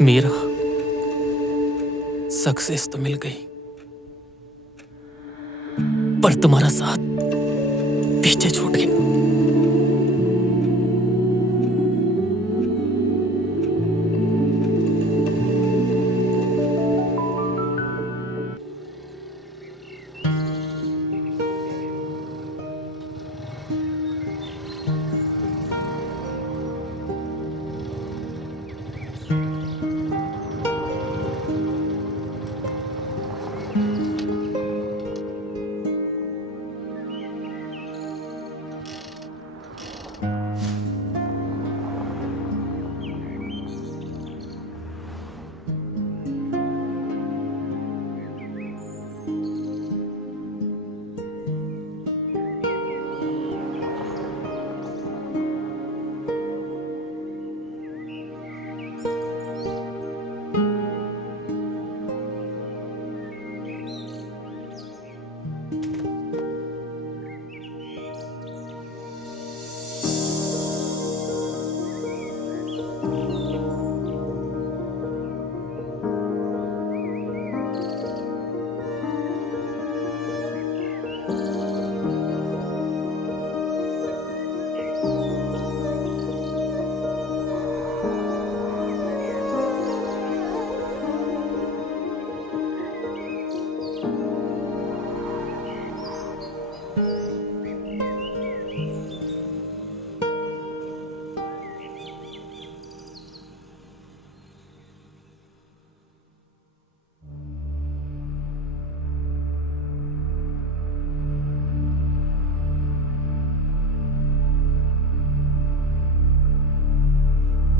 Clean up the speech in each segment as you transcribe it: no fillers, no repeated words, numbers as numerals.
Meera, success तो मिल गई, पर तुम्हारा साथ पीछे छूट गया।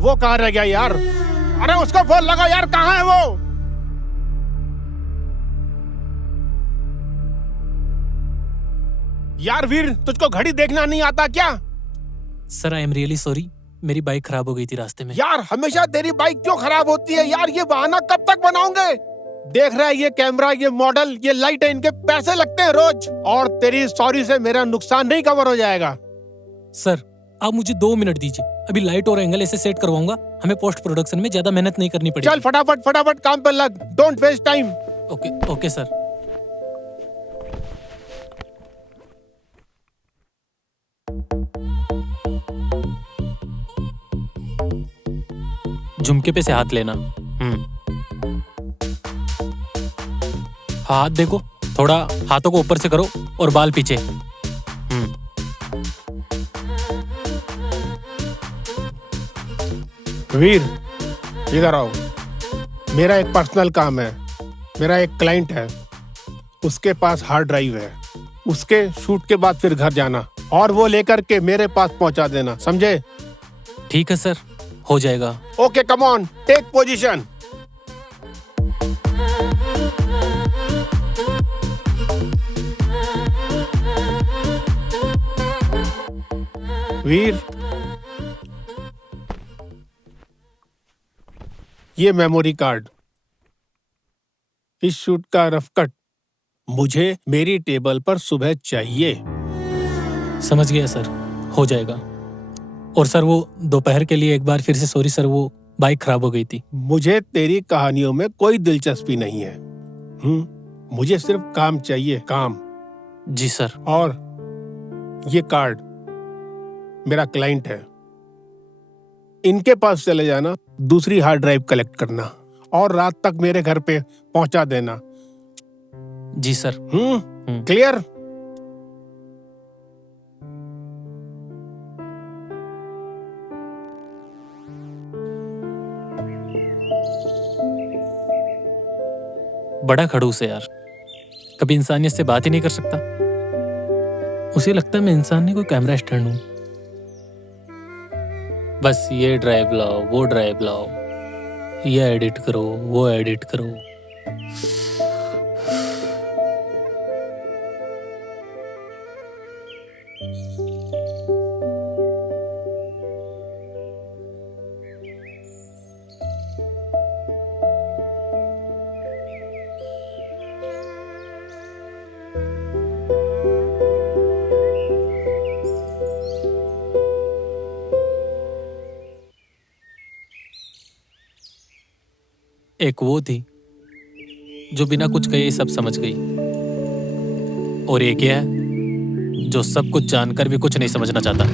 वो कहाँ रह गया यार? अरे उसको फोन लगाओ यार, कहाँ है वो? यार वीर, तुझको घड़ी देखना नहीं आता क्या? Sir, I am really sorry, मेरी बाइक खराब हो गई थी रास्ते में। यार हमेशा तेरी बाइक क्यों खराब होती है यार? ये बहाना कब तक बनाओगे? देख रहा है ये कैमरा, ये मॉडल, ये लाइट है, इनके पैसे लगते हैं रोज, और तेरी सॉरी से मेरा नुकसान नहीं कवर हो जाएगा। सर, आप मुझे 2 मिनट दीजिए, अभी लाइट और एंगल ऐसे सेट करवाऊंगा, हमें पोस्ट प्रोडक्शन में ज्यादा मेहनत नहीं करनी पड़ेगी। चल फटाफट फटाफट काम पे लग, don't waste time. Okay okay sir. झुमके पे से हाथ लेना। हाथ देखो, थोड़ा हाथों को ऊपर से करो और बाल पीछे। वीर, इधर आओ। मेरा एक पर्सनल काम है, मेरा एक क्लाइंट है, उसके पास हार्ड ड्राइव है, उसके शूट के बाद फिर घर जाना और वो लेकर के मेरे पास पहुंचा देना, समझे? ठीक है सर, हो जाएगा। Okay, come on, take position. Veer, ये मेमोरी कार्ड, इस शूट का रफ कट मुझे मेरी टेबल पर सुबह चाहिए। समझ गया सर, हो जाएगा। और सर, वो दोपहर के लिए एक बार फिर से सॉरी सर, वो बाइक खराब हो गई थी। मुझे तेरी कहानियों में कोई दिलचस्पी नहीं है। मुझे सिर्फ काम चाहिए, काम। जी सर। और ये कार्ड मेरा क्लाइंट है, इनके पास चले जाना, दूसरी हार्ड ड्राइव कलेक्ट करना और रात तक मेरे घर पे पहुंचा देना। जी सर। क्लियर? बड़ा खड़ूस है यार, कभी इंसानियत से बात ही नहीं कर सकता। उसे लगता है मैं इंसान नहीं, कोई कैमरा स्टैंड हूं। बस ये ड्राइव लाओ, वो ड्राइव लाओ, ये एडिट करो, वो एडिट करो। एक वो थी जो बिना कुछ कहे ही सब समझ गई, और एक ये है जो सब कुछ जानकर भी कुछ नहीं समझना चाहता।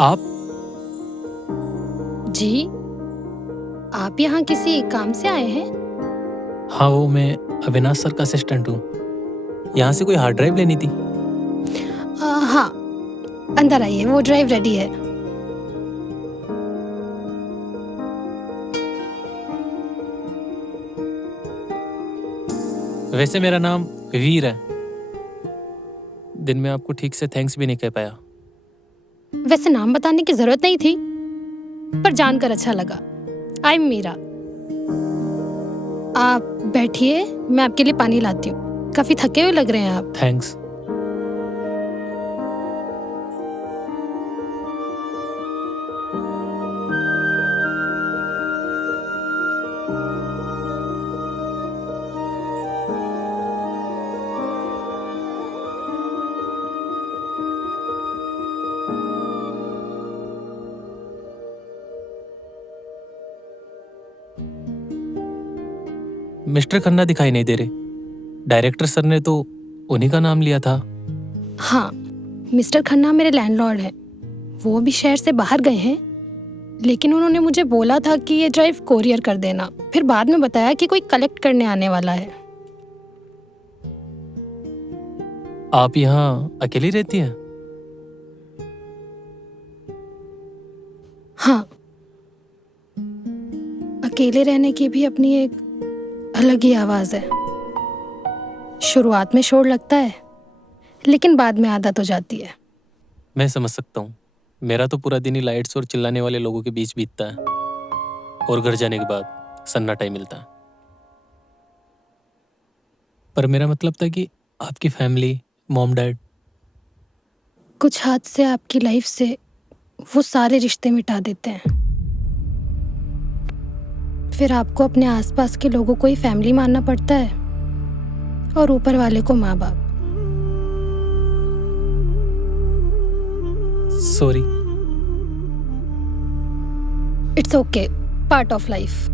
आप? जी, आप यहाँ किसी काम से आए हैं? हाँ, वो मैं अविनाश सर का असिस्टेंट हूँ। यहाँ से कोई हार्ड ड्राइव लेनी थी। हाँ, अंदर आइए, वो ड्राइव रेडी है। वैसे मेरा नाम वीर है। दिन में आपको ठीक से थैंक्स भी नहीं कह पाया। वैसे नाम बताने की जरूरत नहीं थी, पर जानकर अच्छा लगा। I am Meera. आप बैठिए, मैं आपके लिए पानी लाती हूँ। काफी थके हुए लग रहे हैं आप। थैंक्स। मिस्टर खन्ना दिखाई नहीं दे रहे। डायरेक्टर सर ने तो उन्हीं का नाम लिया था। हाँ, मिस्टर खन्ना मेरे लैंडलॉर्ड हैं। वो भी शहर से बाहर गए हैं, लेकिन उन्होंने मुझे बोला था कि ये ड्राइव कोरियर कर देना। फिर बाद में बताया कि कोई कलेक्ट करने आने वाला है। आप यहाँ अकेली रहती हैं? हाँ, अकेले रहने की भी अपनी एक अलग ही आवाज है। शुरुआत में शोर लगता है, लेकिन बाद में आदत हो जाती है। मैं समझ सकता हूँ। मेरा तो पूरा दिन ही लाइट्स और चिल्लाने वाले लोगों के बीच बीतता है, और घर जाने के बाद सन्नाटा ही मिलता है। पर मेरा मतलब था कि आपकी फैमिली, मॉम डैड। कुछ हादसे आपकी लाइफ से वो सारे रिश्ते मिटा देते हैं। फिर आपको अपने आसपास के लोगों को ही फैमिली मानना पड़ता है, और ऊपर वाले को माँ बाप। Sorry. It's okay, part of life.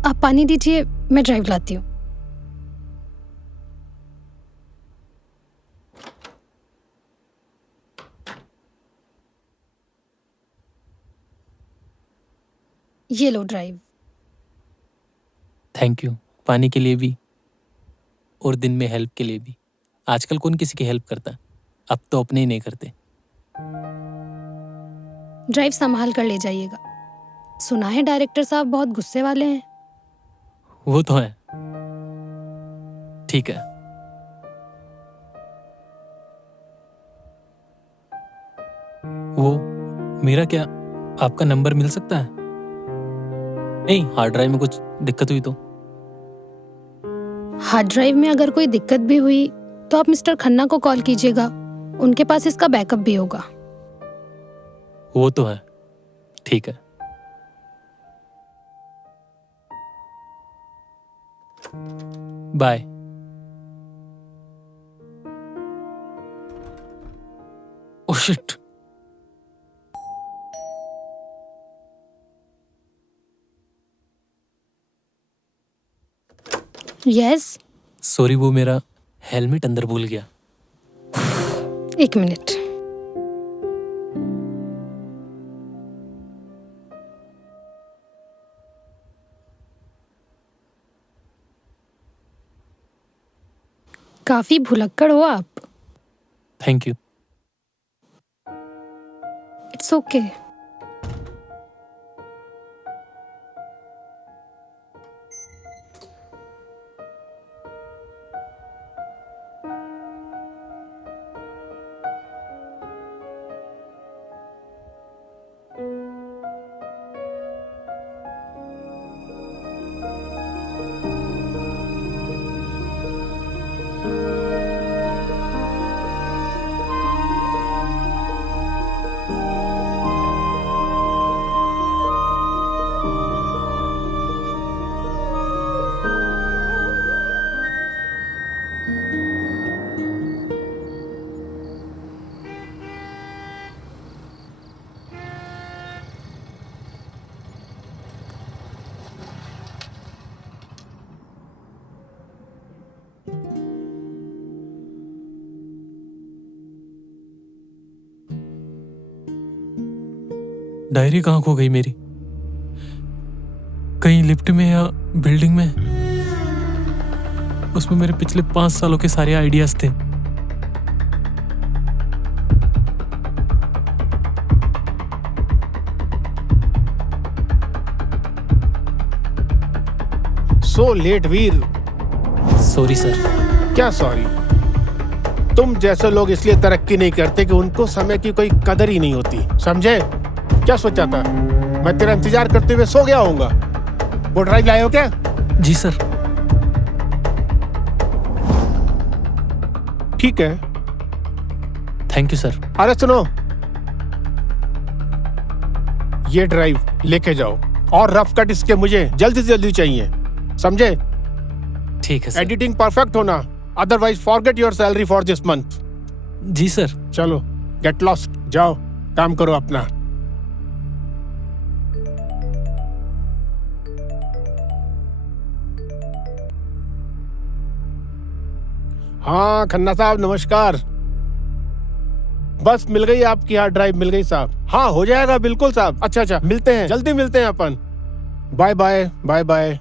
आप पानी दीजिए, मैं ड्राइव लाती हूँ। ये लो ड्राइव। थैंक यू, पानी के लिए भी और दिन में हेल्प के लिए भी। आजकल कौन किसी की हेल्प करता है? अब तो अपने ही नहीं करते। ड्राइव संभाल कर ले जाइएगा। सुना है डायरेक्टर साहब बहुत गुस्से वाले हैं। वो तो है। ठीक है। वो मेरा क्या आपका नंबर मिल सकता है? नहीं, हार्ड ड्राइव में कुछ दिक्कत हुई तो। हार्ड ड्राइव में अगर कोई दिक्कत भी हुई तो आप मिस्टर खन्ना को कॉल कीजिएगा, उनके पास इसका बैकअप भी होगा। वो तो है। ठीक है। Bye. Oh shit. Yes. Sorry, वो मेरा हेलमेट अंदर भूल गया। एक मिनट। काफी भुलक्कड़ हो आप। Thank you. It's okay. Diary कहाँ खो गई मेरी? कहीं लिफ्ट में या बिल्डिंग में? उसमें मेरे पिछले 5 सालों के सारे आइडियाज थे। So late Veer. Sorry sir. क्या सॉरी? तुम जैसे लोग इसलिए तरक्की नहीं करते कि उनको समय की कोई कदर ही नहीं होती, समझे? क्या सोचा था मैं तेरा इंतजार करते हुए सो गया होऊंगा? वो ड्राइव लाए हो क्या? जी सर। ठीक है। Thank you sir. अरे सुनो, ये ड्राइव लेके जाओ और रफ कट इसके मुझे जल्दी से जल्दी चाहिए, समझे? ठीक है सर। एडिटिंग परफेक्ट होना, otherwise forget your salary for this month. जी सर। चलो गेट लॉस्ट, जाओ काम करो अपना। हाँ खन्ना साहब नमस्कार। बस मिल गई आपकी हार्ड ड्राइव, मिल गई साहब। हाँ हो जाएगा बिल्कुल साहब। अच्छा मिलते हैं, जल्दी मिलते हैं अपन। Bye bye bye bye.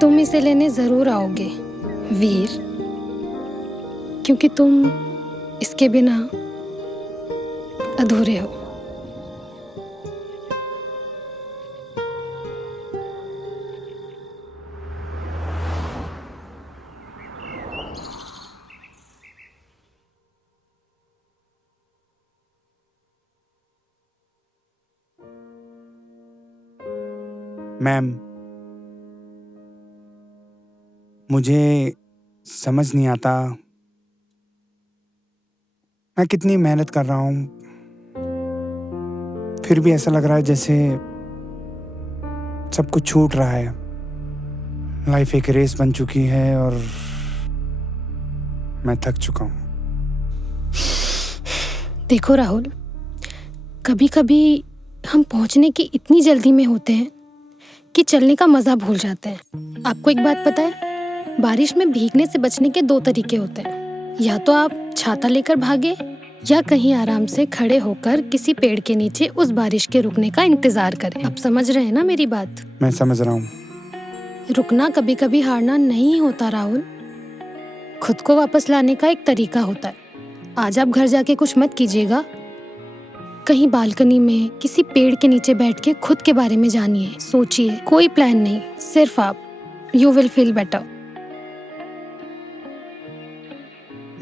तुम इसे लेने जरूर आओगे वीर, क्योंकि तुम इसके बिना अधूरे हो। मैम, मुझे समझ नहीं आता मैं कितनी मेहनत कर रहा हूँ, फिर भी ऐसा लग रहा है जैसे सब कुछ छूट रहा है। लाइफ एक रेस बन चुकी है और मैं थक चुका हूँ। देखो राहुल, कभी कभी हम पहुंचने की इतनी जल्दी में होते हैं कि चलने का मजा भूल जाते हैं। आपको एक बात पता है, बारिश में भीगने से बचने के 2 तरीके होते हैं। या तो आप छाता लेकर भागे या कहीं आराम से खड़े होकर किसी पेड़ के नीचे उस बारिश के रुकने का इंतजार करें। आप समझ रहे हैं ना मेरी बात? मैं समझ रहा हूँ। रुकना कभी कभी हारना नहीं होता राहुल, खुद को वापस लाने का एक तरीका होता है। आज आप घर जाके कुछ मत कीजिएगा, कहीं बालकनी में किसी पेड़ के नीचे बैठ के खुद के बारे में जानिए, सोचिए। कोई प्लान नहीं, सिर्फ आप। You will feel better.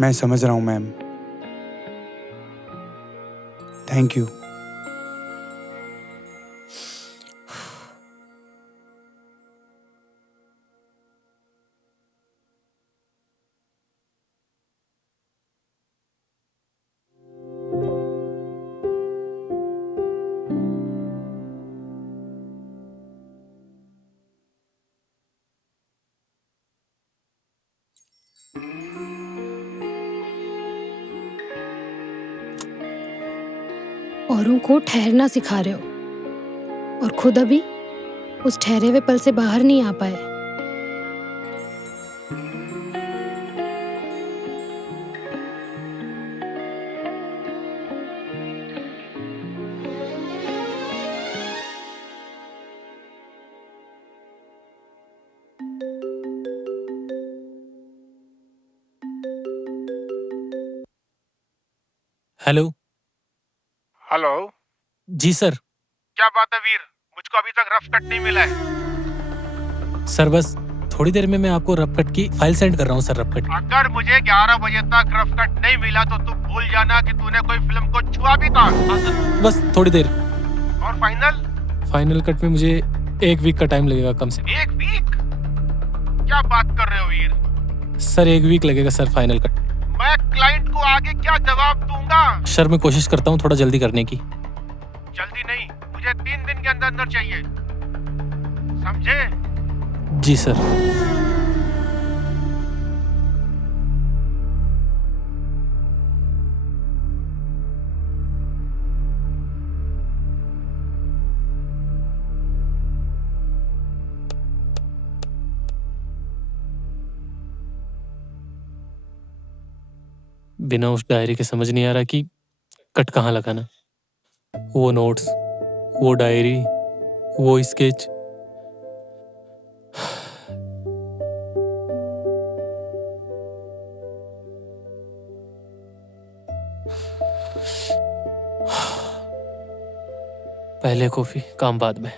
मैं समझ रहा हूँ मैम। Thank you. औरों को ठहरना सिखा रहे हो और खुद अभी उस ठहरे हुए पल से बाहर नहीं आ पाए। हेलो। हेलो। जी सर। क्या बात है वीर, मुझको अभी तक रफ कट नहीं मिला है। सर बस थोड़ी देर में मैं आपको रफ कट की फाइल सेंड कर रहा हूँ सर। रफ कट अगर मुझे 11 बजे तक रफ कट नहीं मिला तो तू भूल जाना कि तूने कोई फिल्म को छुआ भी था। बस थोड़ी देर। और फाइनल कट में मुझे 1 वीक का टाइम लगेगा कम से। 1 वीक? क्या बात कर रहे हो वीर? सर 1 वीक लगेगा सर फाइनल कट। मैं क्लाइंट को आगे क्या जवाब दूंगा? सर मैं कोशिश करता हूँ थोड़ा जल्दी करने की। जल्दी नहीं, मुझे 3 दिन के अंदर अंदर चाहिए, समझे? जी सर। बिना उस डायरी के समझ नहीं आ रहा कि कट कहाँ लगाना। वो नोट्स, वो डायरी, वो स्केच। पहले कॉफी, काम बाद में।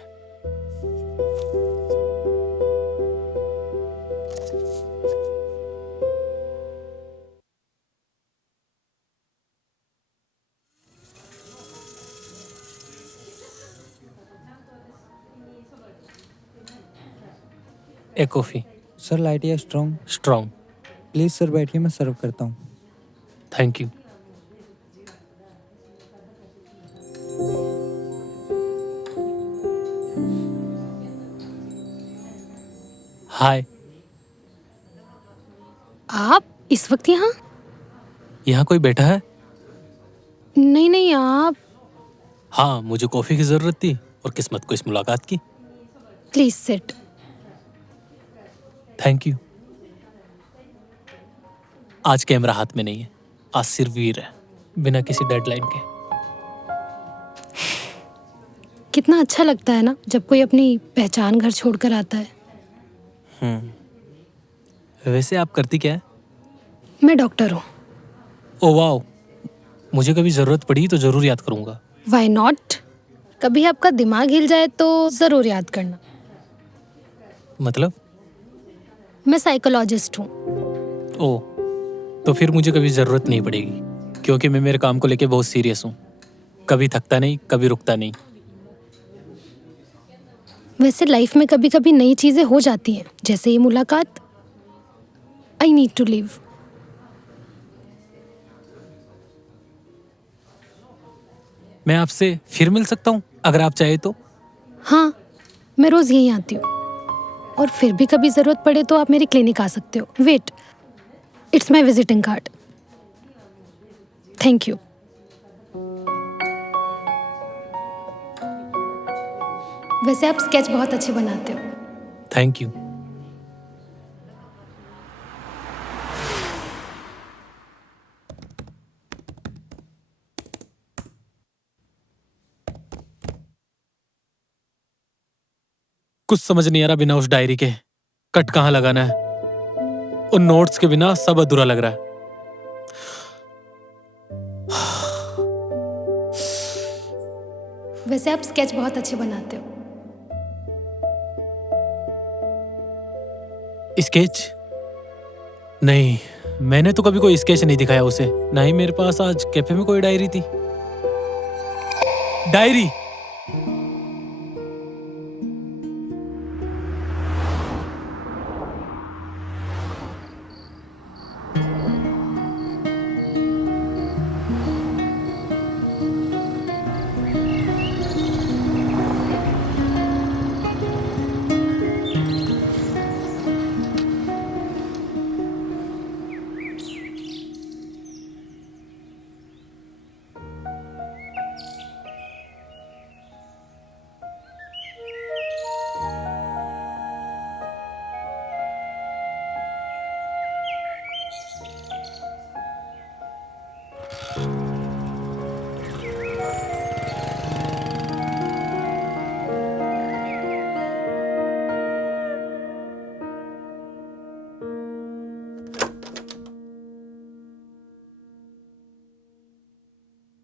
एक कॉफी। सर लाइट या स्ट्रॉन्ग? स्ट्रॉन्ग। प्लीज़ सर बैठिए, मैं सर्व करता हूँ। Thank you. हाय। आप इस वक्त यहाँ? यहाँ कोई बैठा है? नहीं नहीं, आप हाँ, मुझे कॉफी की जरूरत थी और किस्मत को इस मुलाकात की। Please sit. Thank you. आज कैमरा हाथ में नहीं है, आज सिर्फ वीर है, बिना किसी डेडलाइन के। कितना अच्छा लगता है ना जब कोई अपनी पहचान घर छोड़कर आता है। वैसे आप करती क्या है? मैं डॉक्टर हूँ। ओ वाओ, मुझे कभी जरूरत पड़ी तो जरूर याद करूंगा। Why not? कभी आपका दिमाग हिल जाए तो जरूर याद करना। मतलब? मैं साइकोलॉजिस्ट हूँ। ओ, तो फिर मुझे कभी जरूरत नहीं पड़ेगी, क्योंकि मैं मेरे काम को लेके बहुत सीरियस हूँ। कभी थकता नहीं, कभी रुकता नहीं। वैसे लाइफ में कभी कभी नई चीजें हो जाती हैं, जैसे ये मुलाकात। I need to leave. मैं आपसे फिर मिल सकता हूँ अगर आप चाहे तो? हाँ, मैं रोज यहीं आती हूँ और फिर भी कभी जरूरत पड़े तो आप मेरी क्लिनिक आ सकते हो। Wait, it's my visiting card. Thank you. वैसे आप स्केच बहुत अच्छे बनाते हो। Thank you. कुछ समझ नहीं आ रहा बिना उस डायरी के कट कहाँ लगाना है। उन नोट्स के बिना सब अधूरा लग रहा है। वैसे आप स्केच बहुत अच्छे बनाते हो। स्केच? नहीं, मैंने तो कभी कोई स्केच नहीं दिखाया उसे। ना ही मेरे पास आज कैफे में कोई डायरी थी। डायरी!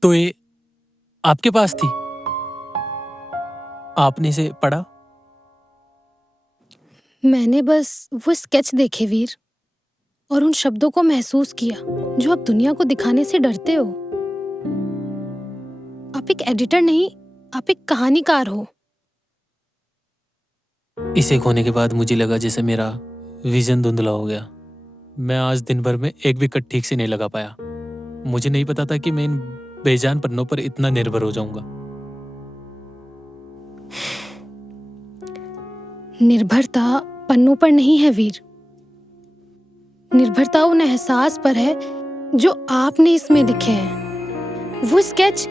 तो ये आपके पास थी? आपने इसे पढ़ा? मैंने बस वो स्केच देखे वीर, और उन शब्दों को महसूस किया जो आप दुनिया को दिखाने से डरते हो। आप एक एडिटर नहीं, आप एक कहानीकार हो। इसे खोने के बाद मुझे लगा जैसे मेरा विजन धुंधला हो गया। मैं आज दिन भर में एक भी कट ठीक से नहीं लगा पाया। मुझे नहीं पता था कि मैं इन बेजान पन्नों पर इतना निर्भर हो जाऊंगा। निर्भरता पन्नों पर नहीं है वीर, निर्भरता उन एहसास पर है जो आपने इसमें लिखे हैं। वो स्केच,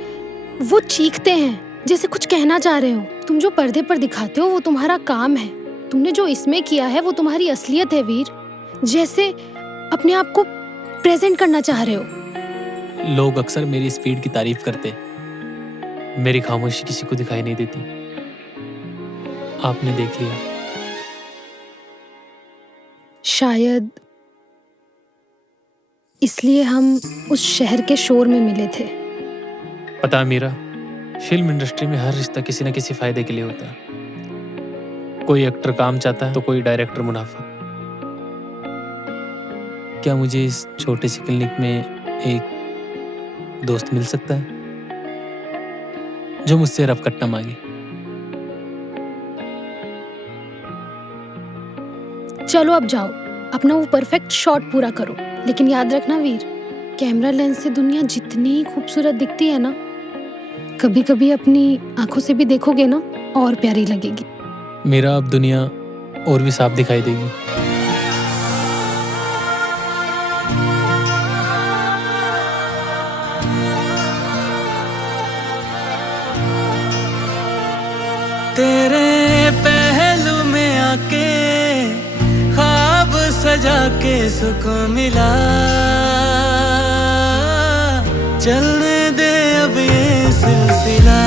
वो चीखते हैं जैसे कुछ कहना चाह रहे हो। तुम जो पर्दे पर दिखाते हो वो तुम्हारा काम है, तुमने जो इसमें किया है वो तुम्हारी असलियत है वीर। जैसे अपने आप को प्रेजेंट करना चाह रहे हो। लोग अक्सर मेरी स्पीड की तारीफ करते, मेरी खामोशी किसी को दिखाई नहीं देती। आपने देख लिया। शायद इसलिए हम उस शहर के शोर में मिले थे। पता है मीरा, फिल्म इंडस्ट्री में हर रिश्ता किसी न किसी फायदे के लिए होता है। कोई एक्टर काम चाहता है तो कोई डायरेक्टर मुनाफा। क्या मुझे इस छोटे सी क्लिनिक में एक दोस्त मिल सकता है जो मुझसे रफकट न मांगे? चलो अब जाओ, अपना वो परफेक्ट शॉट पूरा करो। लेकिन याद रखना वीर, कैमरा लेंस से दुनिया जितनी खूबसूरत दिखती है ना, कभी कभी अपनी आंखों से भी देखोगे ना, और प्यारी लगेगी। मेरा अब दुनिया और भी साफ दिखाई देगी। तेरे पहलू में आके ख्वाब सजा के सुकून मिला। चलने दे अब ये सिलसिला,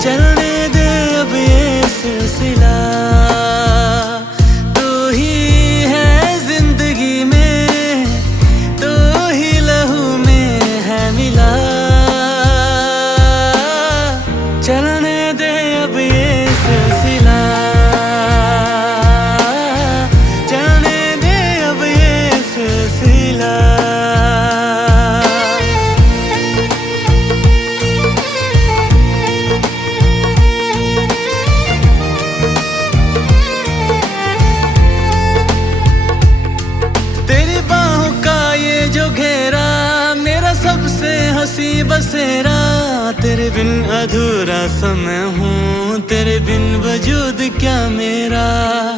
चलने दे अब ये सिलसिला। तू ही है जिंदगी में, तू ही लहू में है मिला। चलने दे अब ये सिलसिला, चलने दे अब ये सिलसिला। तेरी बाहों का ये जो घेरा, मेरा सबसे हंसी बसेरा। तेरे बिन अधूरा सा मैं हूँ, तेरे बिन वजूद क्या मेरा।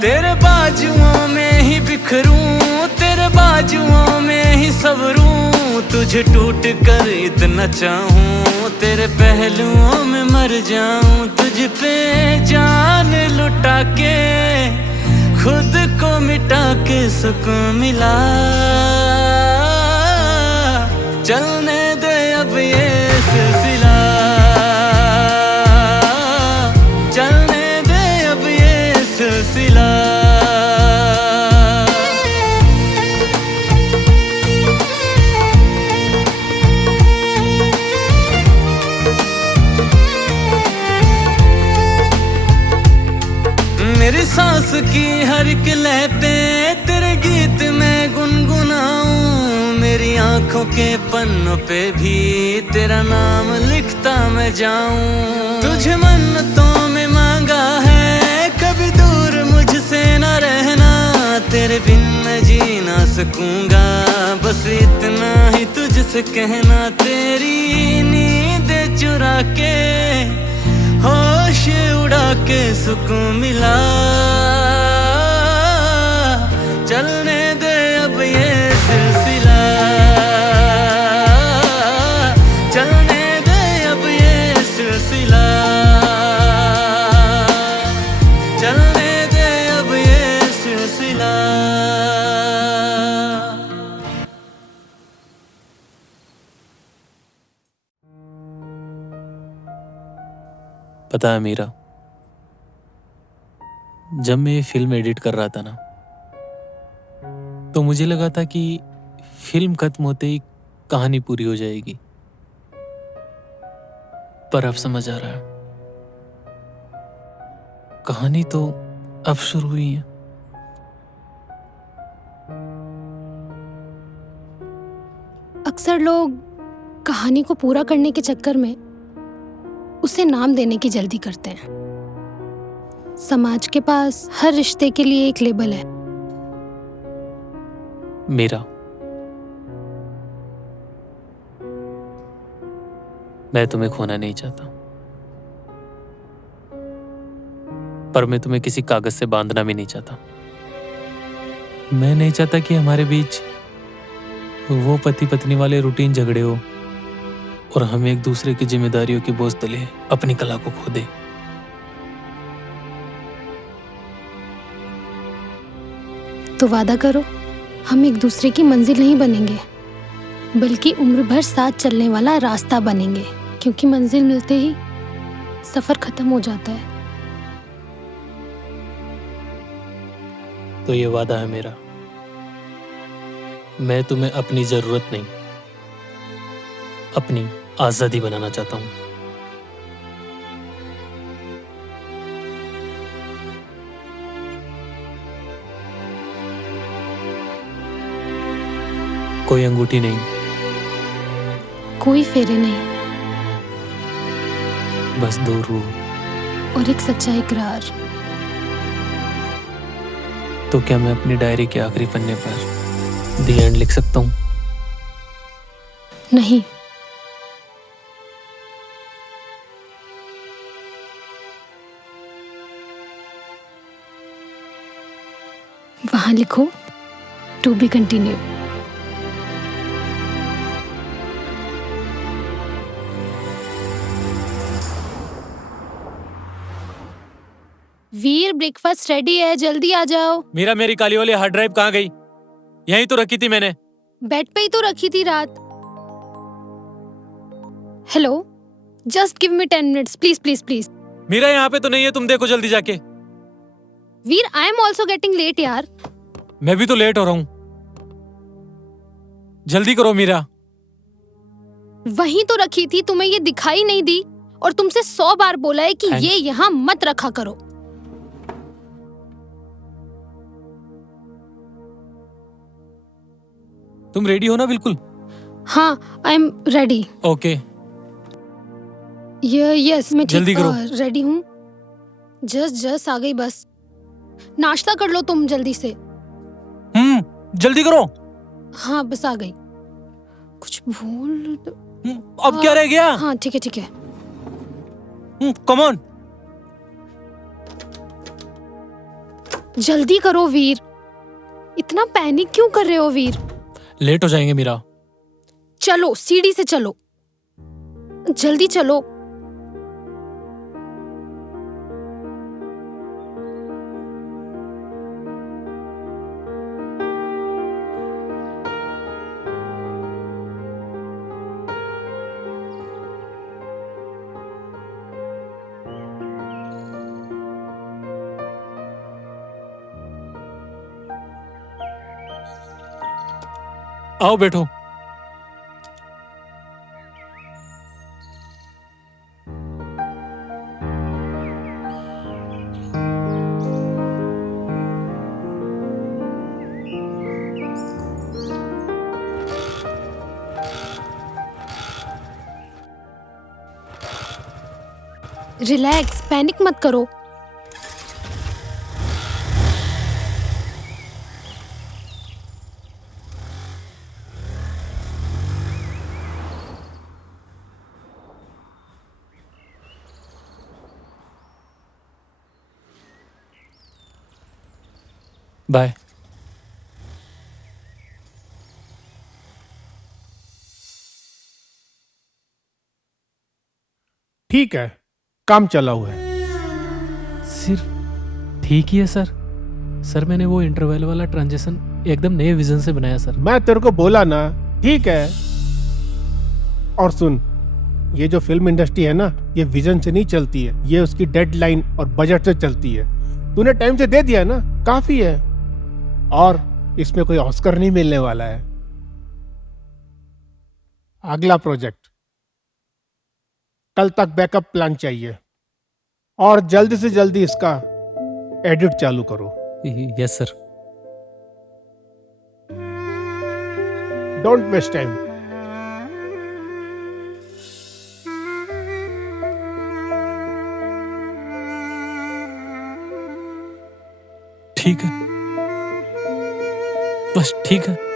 तेरे बाजुओं में ही बिखरूं, तेरे बाजुओं में ही सबरूं। तू तुझे टूट कर इतना चाहूं, तेरे पहलुओं में मर जाऊं, तुझ पे जान लुटा के खुद को मिटा के सुकून मिला। चलने दे अब ये सिलसिला, चलने दे अब ये सिलसिला। मेरी सांस की हर एक लय पे तेरे गीत में गुनगुनाऊं, मेरी आंखों के पन्नों पे भी तेरा नाम लिखता मैं जाऊं। तुझे मन्नतों में मांगा है कभी दूर मुझसे न रहना, तेरे बिन मैं जी ना सकूंगा, बस इतना ही तुझसे कहना। तेरी नींद चुरा के होश उड़ा के सुकून मिला। चलने दे अब ये सिलसिला, चलने दे अब ये सिलसिला, चलने दे अब ये सिलसिला। पता है मीरा, जब मैं ये फिल्म एडिट कर रहा था ना, तो मुझे लगा था कि फिल्म खत्म होते ही कहानी पूरी हो जाएगी, पर अब समझ आ रहा है कहानी तो अब शुरू हुई है। अक्सर लोग कहानी को पूरा करने के चक्कर में उसे नाम देने की जल्दी करते हैं। समाज के पास हर रिश्ते के लिए एक लेबल है। मीरा, मैं तुम्हें खोना नहीं चाहता, पर मैं तुम्हें किसी कागज से बांधना भी नहीं चाहता। मैं नहीं चाहता कि हमारे बीच वो पति पत्नी वाले रूटीन झगड़े हो और हम एक दूसरे की जिम्मेदारियों के बोझ तले अपनी कला को खो दे। तो वादा करो, हम एक दूसरे की मंजिल नहीं बनेंगे, बल्कि उम्र भर साथ चलने वाला रास्ता बनेंगे, क्योंकि मंजिल मिलते ही सफर खत्म हो जाता है। तो ये वादा है मेरा। मैं तुम्हें अपनी जरूरत नहीं, अपनी आजादी बनाना चाहता हूं। कोई अंगूठी नहीं, कोई फेरे नहीं, बस दो रूह। और एक सच्चा इकरार। तो क्या मैं अपनी डायरी के आखिरी पन्ने पर द एंड लिख सकता हूं? नहीं, वहां लिखो to be continue. Veer, breakfast ready है, जल्दी आ जाओ। मीरा, मेरी काली वाली हार्ड ड्राइव कहाँ गई? यहीं तो रखी थी मैंने। बेड पे ही तो रखी थी रात। Hello, just give me 10 minutes please please please. Meera, यहाँ पे तो नहीं है, तुम देखो जल्दी जाके। Veer, I am also getting late यार। मैं भी तो लेट हो रहा हूँ, जल्दी करो मीरा। वहीं तो रखी थी, तुम्हें ये दिखाई नहीं दी? और तुमसे 100 बार बोला है कि ये यहाँ मत रखा करो। तुम रेडी हो ना? बिल्कुल। हाँ, I am ready. Okay, yes, मैं जल्दी करो। रेडी हूँ। जस्ट आ गई बस। नाश्ता कर लो तुम जल्दी से। जल्दी करो। हाँ, बस आ गई। कुछ भूल अब क्या रह गया? हाँ, ठीक है ठीक है। कम ऑन, जल्दी करो वीर। इतना पैनिक क्यों कर रहे हो वीर? लेट हो जाएंगे मीरा। चलो, सीढ़ी से चलो, जल्दी चलो। आओ बैठो। रिलैक्स, पैनिक मत करो। बाय। ठीक है, काम चला हुआ है। सिर्फ ठीक ही है सर। सर मैंने वो इंटरवल वाला ट्रांजिशन एकदम नए विजन से बनाया सर। मैं तेरे को बोला ना, ठीक है। और सुन, ये जो फिल्म इंडस्ट्री है ना, ये विजन से नहीं चलती है, ये उसकी डेडलाइन और बजट से चलती है। तूने टाइम से दे दिया ना, काफी है। और इसमें कोई ऑस्कर नहीं मिलने वाला है। अगला प्रोजेक्ट कल तक बैकअप प्लान चाहिए और जल्दी से जल्दी इसका एडिट चालू करो। Yes sir. Don't waste time. ठीक है, बस ठीक है।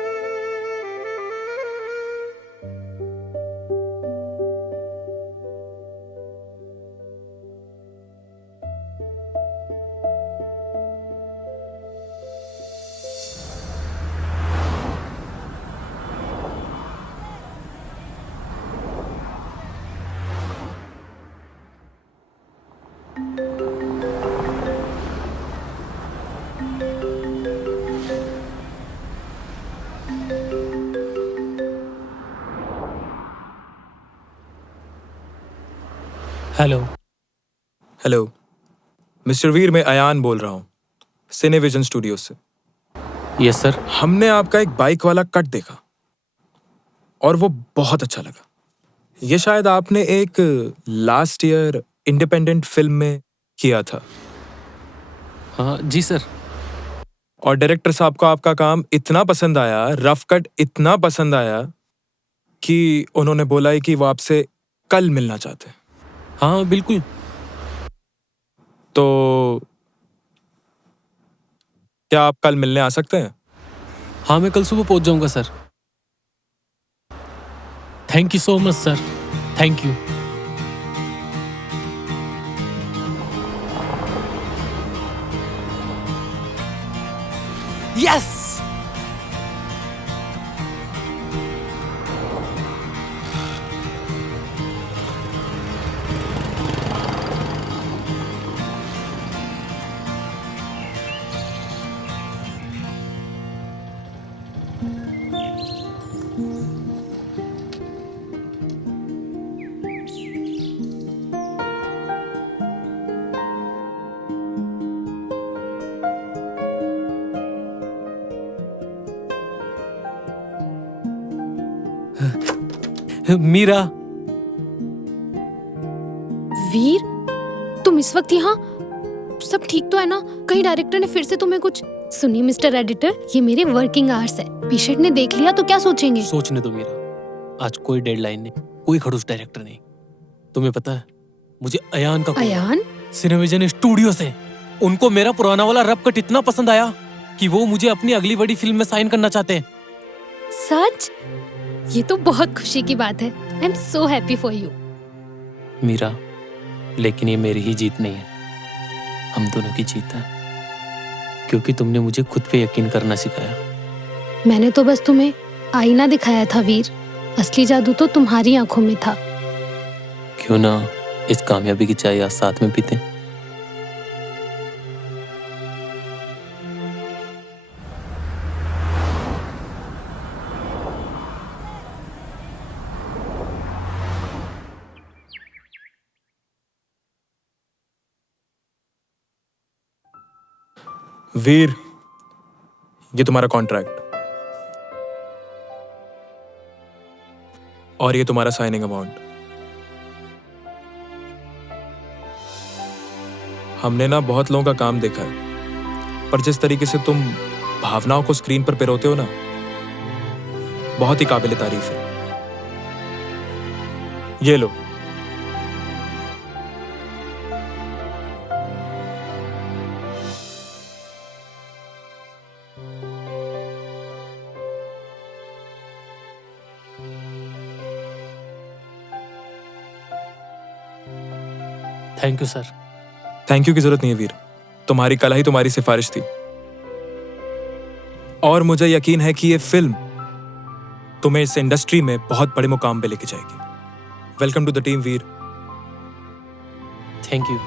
हेलो। हेलो मिस्टर वीर, मैं अयान बोल रहा हूँ सिनेविजन स्टूडियो से। Yes sir. हमने आपका एक बाइक वाला कट देखा और वो बहुत अच्छा लगा। ये शायद आपने एक लास्ट ईयर इंडिपेंडेंट फिल्म में किया था। हाँ जी सर। और डायरेक्टर साहब को आपका काम इतना पसंद आया, रफ कट इतना पसंद आया कि उन्होंने बोला है कि वो आपसे कल मिलना चाहते हैं। हाँ बिल्कुल। तो क्या आप कल मिलने आ सकते हैं? हाँ मैं कल सुबह पहुंच जाऊंगा sir. Thank you so much sir, thank you. Yes. Meera. Veer, तुम इस वक्त यहाँ? सब ठीक तो है ना? कहीं डायरेक्टर ने फिर से तुम्हें कुछ? सुनिए मिस्टर एडिटर, ये मेरे वर्किंग आवर्स है। पेशेंट ने देख लिया तो क्या सोचेंगे? सोचने दो मीरा, आज कोई डेडलाइन नहीं, कोई खड़ूस डायरेक्टर नहीं। तुम्हें पता है, मुझे अयान का अयान? सिनेविजन स्टूडियो से उनको मेरा पुराना वाला रफ कट इतना पसंद आया कि वो मुझे अपनी अगली बड़ी फिल्म में साइन करना चाहते हैं। सच? ये तो बहुत खुशी की बात है। I am so happy for you. Meera, लेकिन ये मेरी ही जीत नहीं है, हम दोनों की जीत है, क्योंकि तुमने मुझे खुद पे यकीन करना सिखाया। मैंने तो बस तुम्हें आईना दिखाया था वीर, असली जादू तो तुम्हारी आंखों में था। क्यों ना इस कामयाबी की चाय आज साथ में पीते। वीर, ये तुम्हारा कॉन्ट्रैक्ट और ये तुम्हारा साइनिंग अमाउंट। हमने ना बहुत लोगों का काम देखा है, पर जिस तरीके से तुम भावनाओं को स्क्रीन पर पिरोते हो ना, बहुत ही काबिल तारीफ है। ये लो। Thank you sir. Thank you की जरूरत नहीं है वीर, तुम्हारी कला ही तुम्हारी सिफारिश थी और मुझे यकीन है कि ये फिल्म तुम्हें इस इंडस्ट्री में बहुत बड़े मुकाम पे लेके जाएगी। Welcome to the team Veer. Thank you.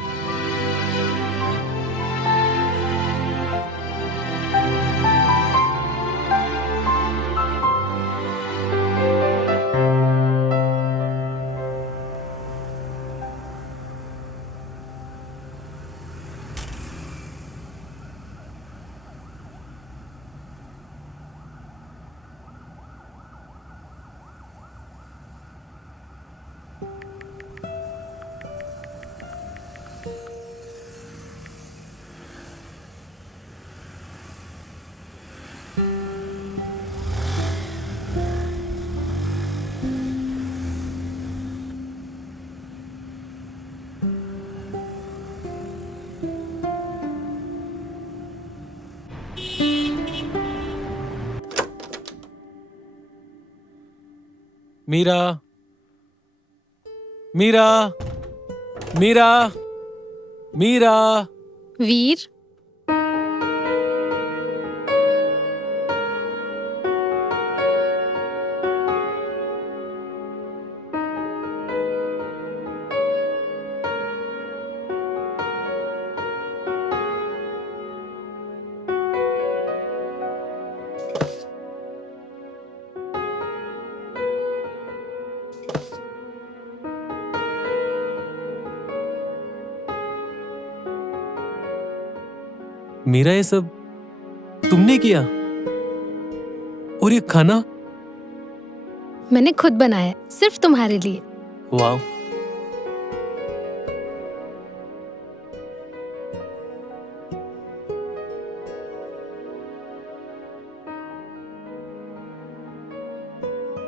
Meera, Meera, Meera, Meera. Veer, Meera, ये सब तुमने किया? और ये खाना? मैंने खुद बनाया, सिर्फ तुम्हारे लिए। वाह।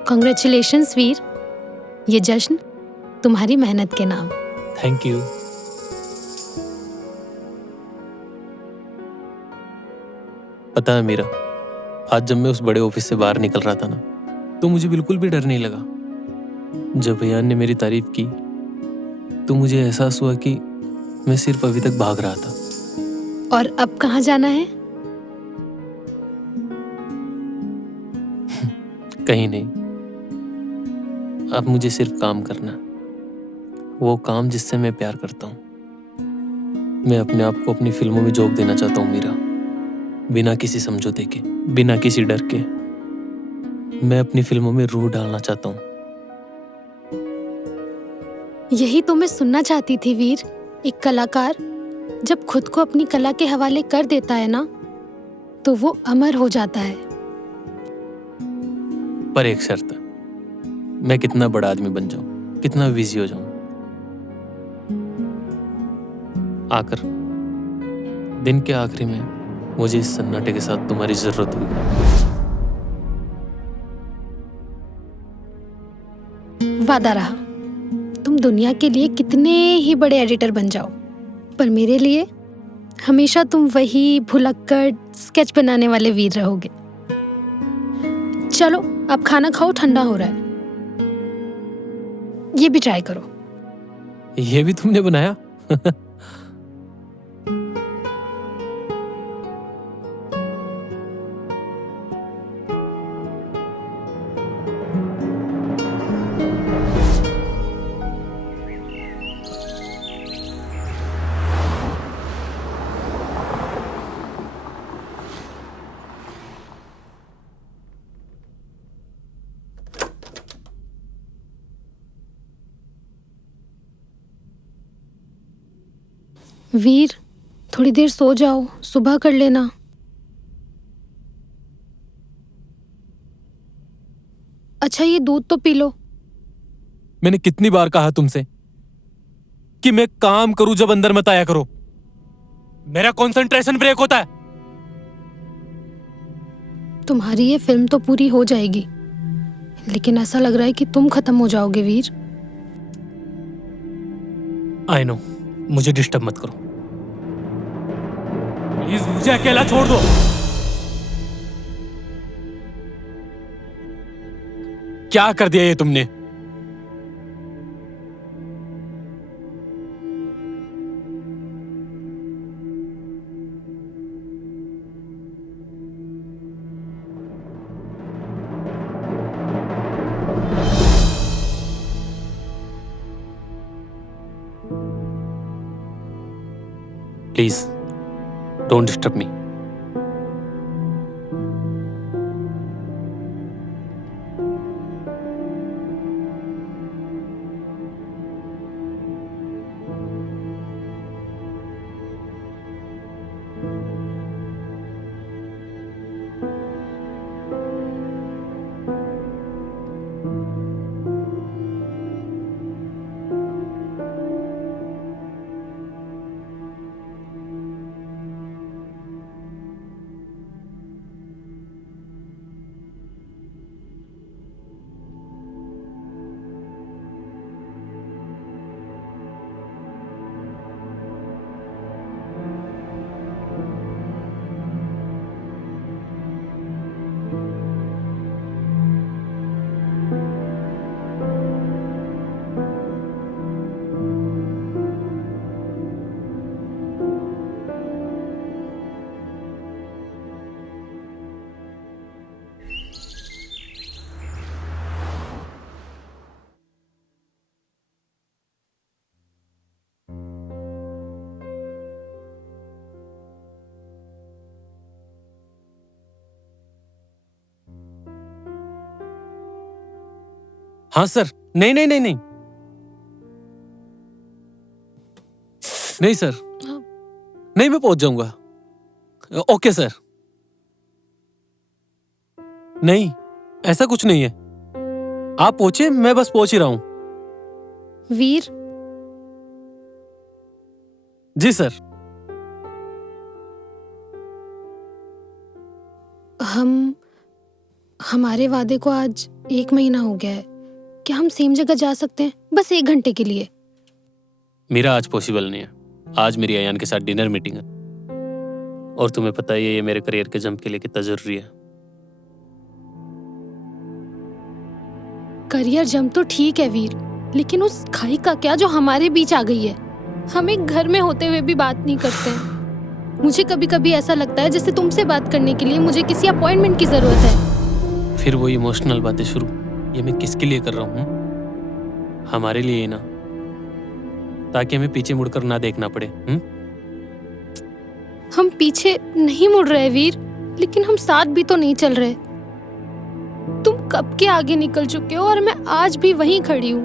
कॉन्ग्रेचुलेशंस वीर, ये जश्न तुम्हारी मेहनत के नाम। Thank you. पता है मीरा, आज जब मैं उस बड़े ऑफिस से बाहर निकल रहा था ना, तो मुझे बिल्कुल भी डर नहीं लगा। जब भैया ने मेरी तारीफ की तो मुझे एहसास हुआ कि मैं सिर्फ अभी तक भाग रहा था। और अब कहाँ जाना है? कहीं नहीं, अब मुझे सिर्फ काम करना, वो काम जिससे मैं प्यार करता हूँ। मैं अपने आप को अपनी फिल्मों में झोंक देना चाहता हूँ मीरा, बिना किसी समझौते के, बिना किसी डर के। मैं अपनी फिल्मों में रूह डालना चाहता हूँ। यही तो मैं सुनना चाहती थी वीर। एक कलाकार जब खुद को अपनी कला के हवाले कर देता है ना, तो वो अमर हो जाता है। पर एक शर्त, मैं कितना बड़ा आदमी बन जाऊं, कितना बिजी हो जाऊं, आकर दिन के आखिरी में मुझे इस सन्नाटे के साथ तुम्हारी जरूरत हुई। वादा रहा, तुम दुनिया के लिए कितने ही बड़े एडिटर बन जाओ, पर मेरे लिए हमेशा तुम वही भुलक्कड़ स्केच बनाने वाले वीर रहोगे। चलो अब खाना खाओ, ठंडा हो रहा है। ये भी ट्राई करो। ये भी तुमने बनाया? वीर, थोड़ी देर सो जाओ, सुबह कर लेना। अच्छा, ये दूध तो पी लो। मैंने कितनी बार कहा तुमसे कि मैं काम करूं जब अंदर मत आया करो। मेरा कंसंट्रेशन ब्रेक होता है। तुम्हारी ये फिल्म तो पूरी हो जाएगी, लेकिन ऐसा लग रहा है कि तुम खत्म हो जाओगे वीर। आई नो, मुझे डिस्टर्ब मत करो प्लीज, मुझे अकेला छोड़ दो। क्या कर दिया ये तुमने? Please don't disturb me. हाँ सर। नहीं नहीं नहीं नहीं नहीं सर, नहीं, मैं पहुंच जाऊंगा। Okay sir. नहीं, ऐसा कुछ नहीं है। आप पहुंचे, मैं बस पहुंच ही रहा हूं। वीर, जी सर। हमारे वादे को आज 1 महीना हो गया है। क्या हम सेम जगह जा सकते हैं, बस 1 घंटे के लिए? मेरा आज पॉसिबल नहीं है। आज मेरी अयान के साथ डिनर मीटिंग है, और तुम्हें पता ही है ये मेरे करियर के जंप के लिए कितना जरूरी है। करियर जंप तो ठीक है वीर, लेकिन उस खाई का क्या जो हमारे बीच आ गई है। हम एक घर में होते हुए भी बात नहीं करते हैं। मुझे कभी कभी ऐसा लगता है जैसे तुमसे बात करने के लिए मुझे किसी अपॉइंटमेंट की जरूरत है। फिर वो इमोशनल बातें शुरू। ये मैं किसके लिए कर रहा हूँ? हमारे लिए ही ना, ताकि हमें पीछे मुड़कर ना देखना पड़े। हम पीछे नहीं मुड़ रहे वीर, लेकिन हम साथ भी तो नहीं चल रहे। तुम कब के आगे निकल चुके हो और मैं आज भी वहीं खड़ी हूँ।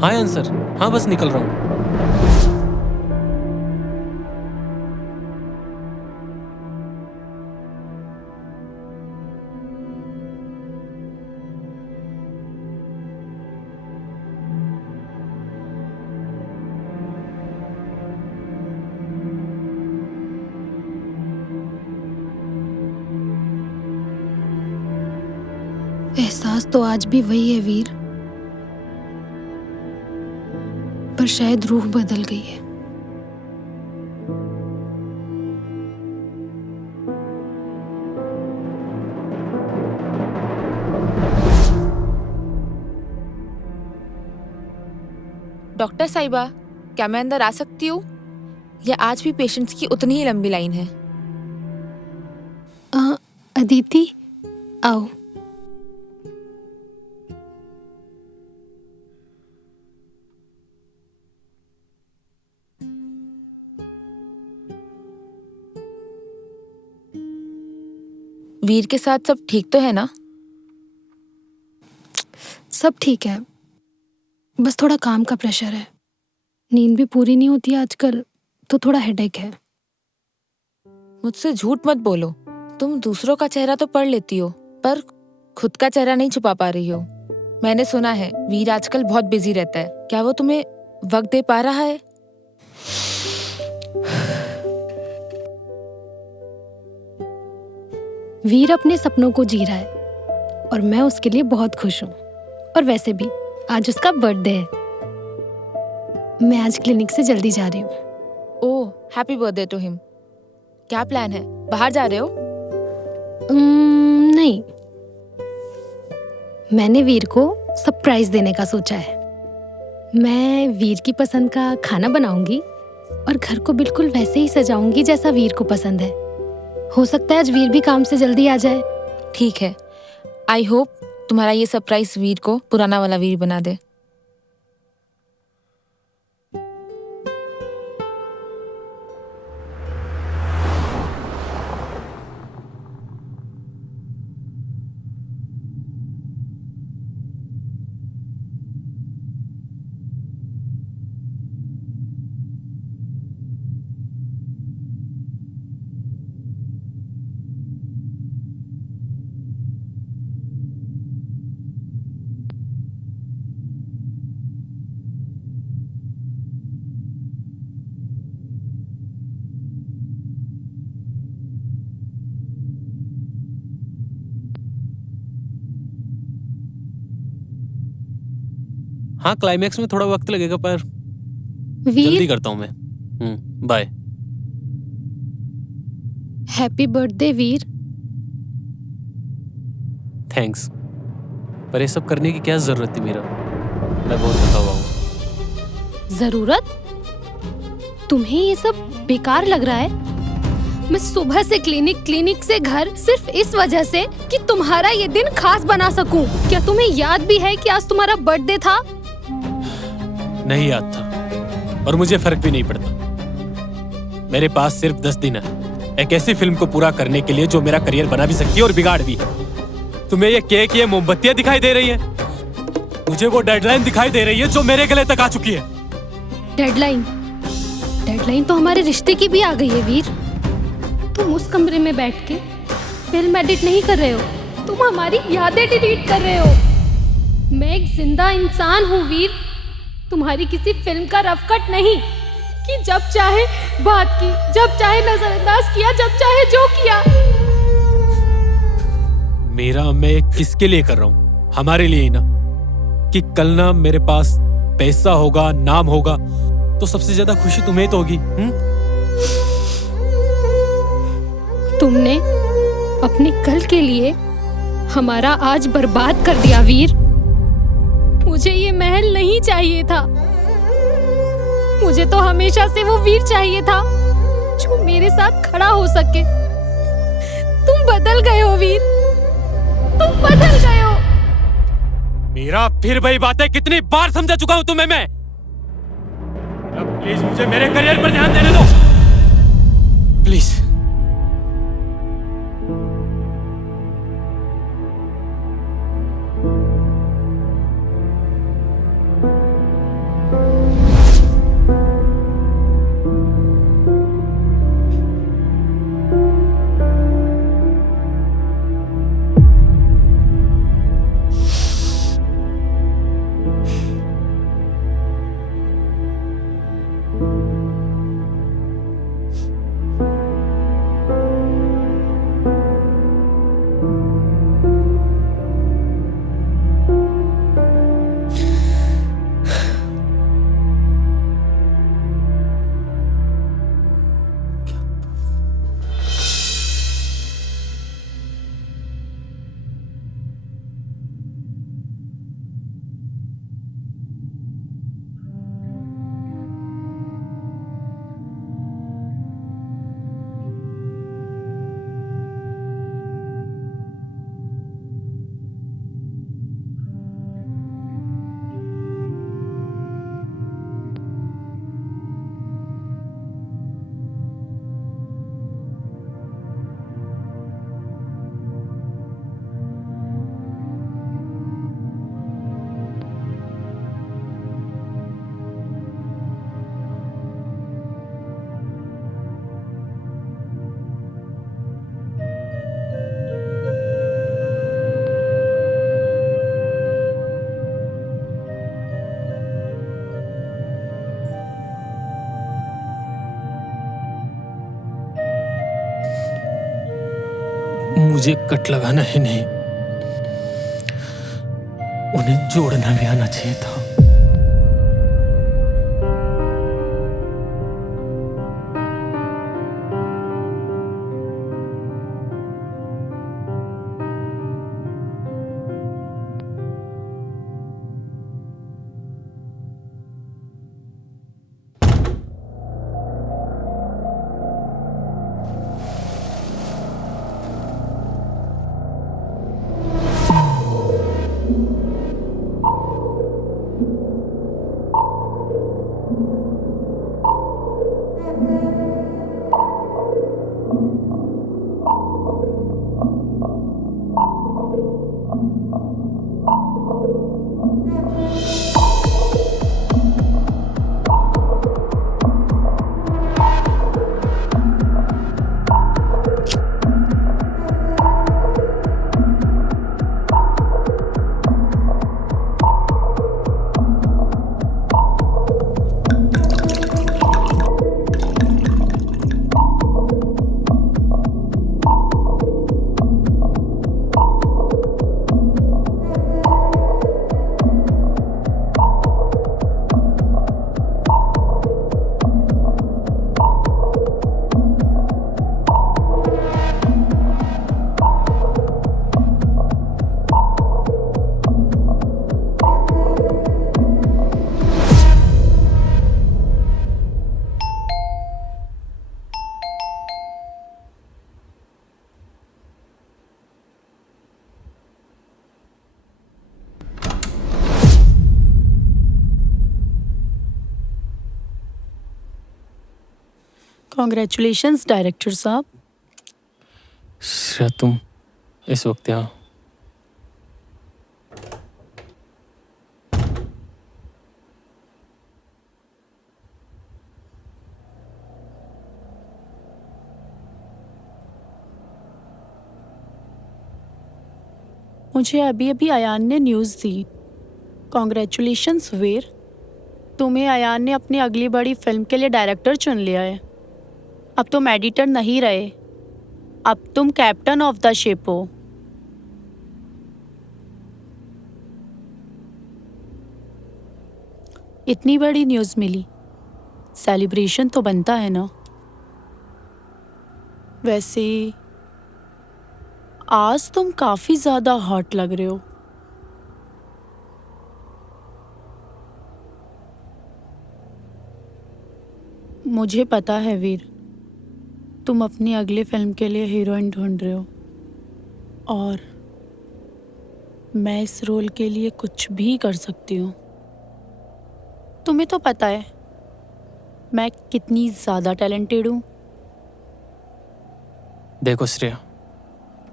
हाँ आंसर, हाँ बस निकल रहा हूँ। एहसास तो आज भी वही है वीर, पर शायद रूह बदल गई है। डॉक्टर साहिबा, क्या मैं अंदर आ सकती हूँ, या आज भी पेशेंट्स की उतनी ही लंबी लाइन है? अदिति, आओ। वीर के साथ सब ठीक तो है ना? सब ठीक है, बस थोड़ा काम का प्रेशर है। नींद भी पूरी नहीं होती आजकल, तो थोड़ा हेडेक है। मुझसे झूठ मत बोलो। तुम दूसरों का चेहरा तो पढ़ लेती हो, पर खुद का चेहरा नहीं छुपा पा रही हो। मैंने सुना है वीर आजकल बहुत बिजी रहता है। क्या वो तुम्हें वक्त दे पा रहा है? वीर अपने सपनों को जी रहा है और मैं उसके लिए बहुत खुश हूँ। और वैसे भी आज उसका बर्थडे है। मैं आज क्लिनिक से जल्दी जा रही हूँ। ओह, हैप्पी बर्थडे टू हिम। क्या प्लान है? बाहर जा रहे हो? नहीं, मैंने वीर को सरप्राइज देने का सोचा है। मैं वीर की पसंद का खाना बनाऊंगी और घर को बिल्कुल वैसे ही सजाऊंगी जैसा वीर को पसंद है। हो सकता है आज वीर भी काम से जल्दी आ जाए। ठीक है। आई होप तुम्हारा ये सरप्राइज वीर को पुराना वाला वीर बना दे। हाँ, क्लाइमैक्स में थोड़ा वक्त लगेगा, पर वीर, जल्दी करता हूँ मैं। बाय। हैप्पी बर्थडे वीर। थैंक्स, पर ये सब करने की क्या जरूरत थी मीरा? मैं बहुत थका हुआ हूँ। जरूरत? तुम्हें ये सब बेकार लग रहा है? मैं सुबह से क्लिनिक से घर सिर्फ इस वजह से कि तुम्हारा ये दिन खास बना सकूं। क्या तुम्हें याद भी है कि आज तुम्हारा बर्थडे था? नहीं याद था, और मुझे फर्क भी नहीं पड़ता। मेरे पास सिर्फ 10 दिन है एक ऐसी फिल्म को पूरा करने के लिए जो मेरा करियर बना भी सकती है और बिगाड़ भी। तुम्हें ये केक, ये मोमबत्तियां दिखाई दे रही हैं? मुझे वो डेडलाइन दिखाई दे रही है जो मेरे गले तक आ चुकी है। डेडलाइन तो हमारे रिश्ते की भी आ गई है वीर। तुम उस कमरे में बैठ के फिल्म एडिट नहीं कर रहे हो, तुम हमारी यादें डिलीट कर रहे हो। मैं एक जिंदा इंसान हूँ वीर, तुम्हारी किसी फिल्म का रफ कट नहीं कि जब चाहे बात की, जब चाहे नजरअंदाज किया, जब चाहे जो किया। मेरा मैं किसके लिए कर रहा हूँ? हमारे लिए ही ना। कि कल ना मेरे पास पैसा होगा, नाम होगा, तो सबसे ज्यादा खुशी तुम्हें तो होगी। तुमने अपने कल के लिए हमारा आज बर्बाद कर दिया वीर। मुझे ये महल नहीं चाहिए था। मुझे तो हमेशा से वो वीर चाहिए था जो मेरे साथ खड़ा हो सके। तुम बदल गए हो वीर, तुम बदल गए हो। मेरा फिर वही बातें कितनी बार समझा चुका हूं तुम्हें मैं। प्लीज मुझे मेरे करियर पर ध्यान देने दो, प्लीज। मुझे कट लगाना ही नहीं, उन्हें जोड़ना भी आना चाहिए था। कॉन्ग्रेचुलेशंस डायरेक्टर साहब। श्रेया, तुम इस वक्त यहाँ? मुझे अभी अभी अयान ने न्यूज़ दी। कॉन्ग्रेचुलेशंस वीर, तुम्हें अयान ने अपनी अगली बड़ी फिल्म के लिए डायरेक्टर चुन लिया है। अब तुम एडिटर नहीं रहे, अब तुम कैप्टन ऑफ द शिप हो। इतनी बड़ी न्यूज़ मिली, सेलिब्रेशन तो बनता है ना। वैसे आज तुम काफी ज्यादा हॉट लग रहे हो। मुझे पता है वीर, तुम अपनी अगली फिल्म के लिए हीरोइन ढूंढ रहे हो और मैं इस रोल के लिए कुछ भी कर सकती हूँ। तुम्हें तो पता है मैं कितनी ज्यादा टैलेंटेड हूँ। देखो श्रेया,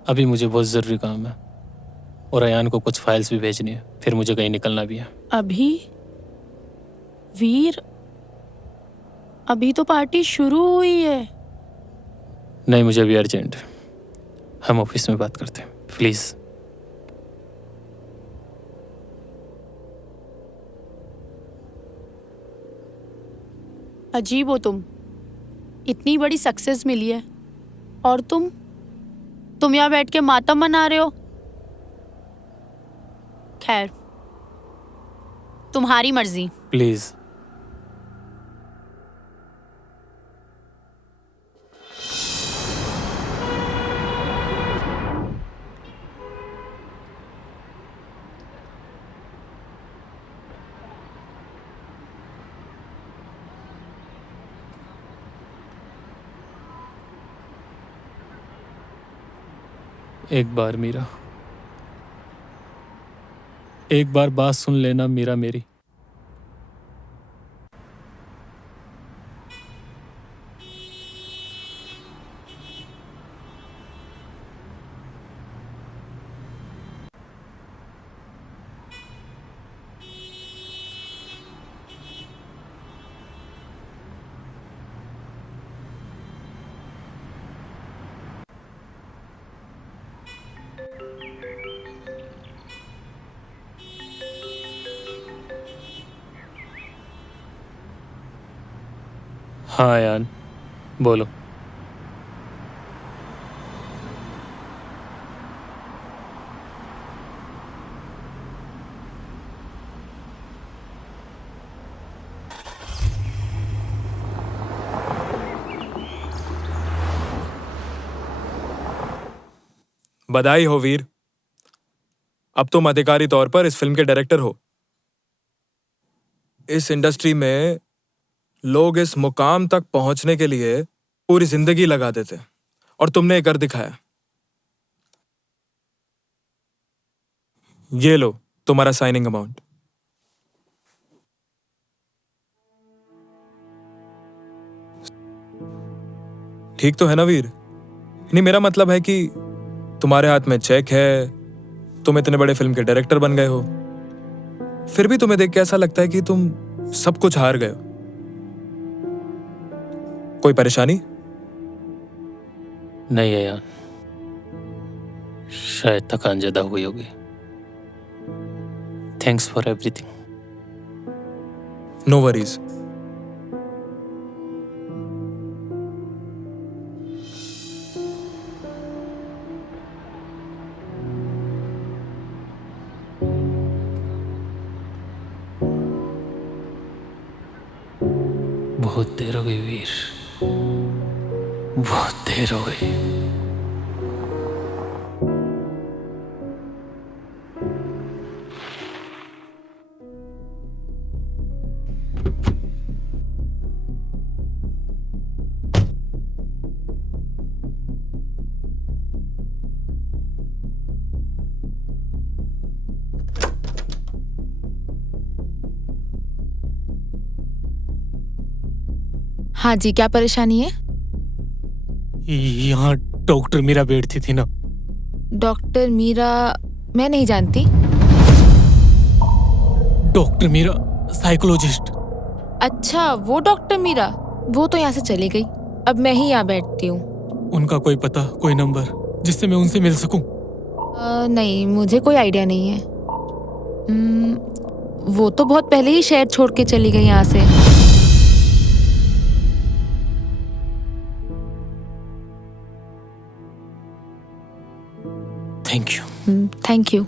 अभी मुझे बहुत ज़रूरी काम है और अयान को कुछ फाइल्स भी भेजनी है, फिर मुझे कहीं निकलना भी है। अभी वीर, अभी तो पार्टी शुरू हुई है। नहीं, मुझे अभी अर्जेंट है, हम ऑफिस में बात करते हैं प्लीज़। अजीब हो तुम, इतनी बड़ी सक्सेस मिली है और तुम यहाँ बैठ के मातम मना रहे हो। खैर, तुम्हारी मर्जी। प्लीज़। एक बार मीरा, एक बार बात सुन लेना मीरा मेरी। हाँ यान, बोलो। बधाई हो वीर, अब तुम अधिकारी तौर पर इस फिल्म के डायरेक्टर हो। इस इंडस्ट्री में लोग इस मुकाम तक पहुंचने के लिए पूरी जिंदगी लगा देते और तुमने कर दिखाया। ये लो तुम्हारा साइनिंग अमाउंट। ठीक तो है ना वीर? नहीं, मेरा मतलब है कि तुम्हारे हाथ में चेक है, तुम इतने बड़े फिल्म के डायरेक्टर बन गए हो, फिर भी तुम्हें देख के ऐसा लगता है कि तुम सब कुछ हार गए हो। कोई परेशानी? नहीं है यार, शायद थकान ज्यादा हुई होगी। Thanks for everything. No worries. बहुत देर हो गई वीर, बहुत देर हो गई। हाँ जी, क्या परेशानी है? यहाँ डॉक्टर मीरा बैठती थी ना। डॉक्टर मीरा? मैं नहीं जानती। Doctor Meera psychologist. अच्छा, वो डॉक्टर मीरा, वो तो यहाँ से चली गई। अब मैं ही यहाँ बैठती हूँ। उनका कोई पता, कोई नंबर जिससे मैं उनसे मिल सकूं? नहीं, मुझे कोई आइडिया नहीं है। वो तो बहुत पहले ही शहर छोड़ के चली गई यहाँ से। Thank you. Thank you.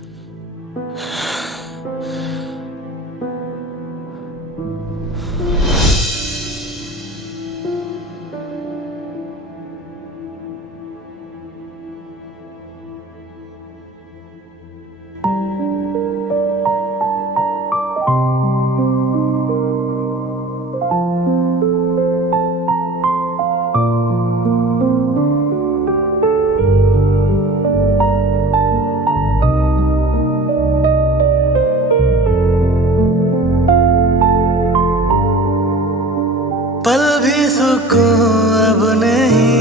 पल भी सुकून अब नहीं,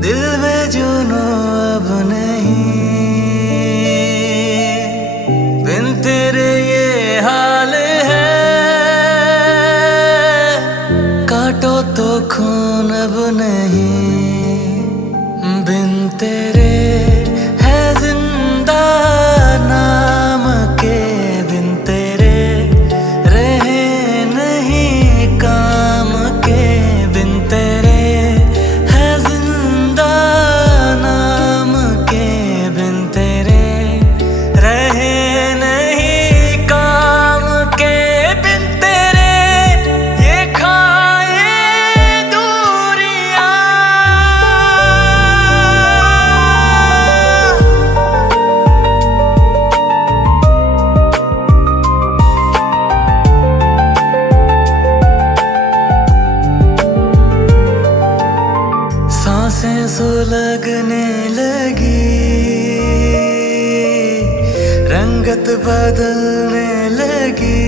दिल में जुनून अब नहीं, बिन तेरे ये हाल है, काटो तो खून अब नहीं, बिन तेरे है जिंदा नाम के, बिन तेरे रहे नहीं काम के, बिन तेरे है जिंदा नाम के, बिन तेरे रहे नहीं काम के, बिन तेरे ये खाए दूरियां। सांसें सुलगने लगी, रंगत बदलने लगी,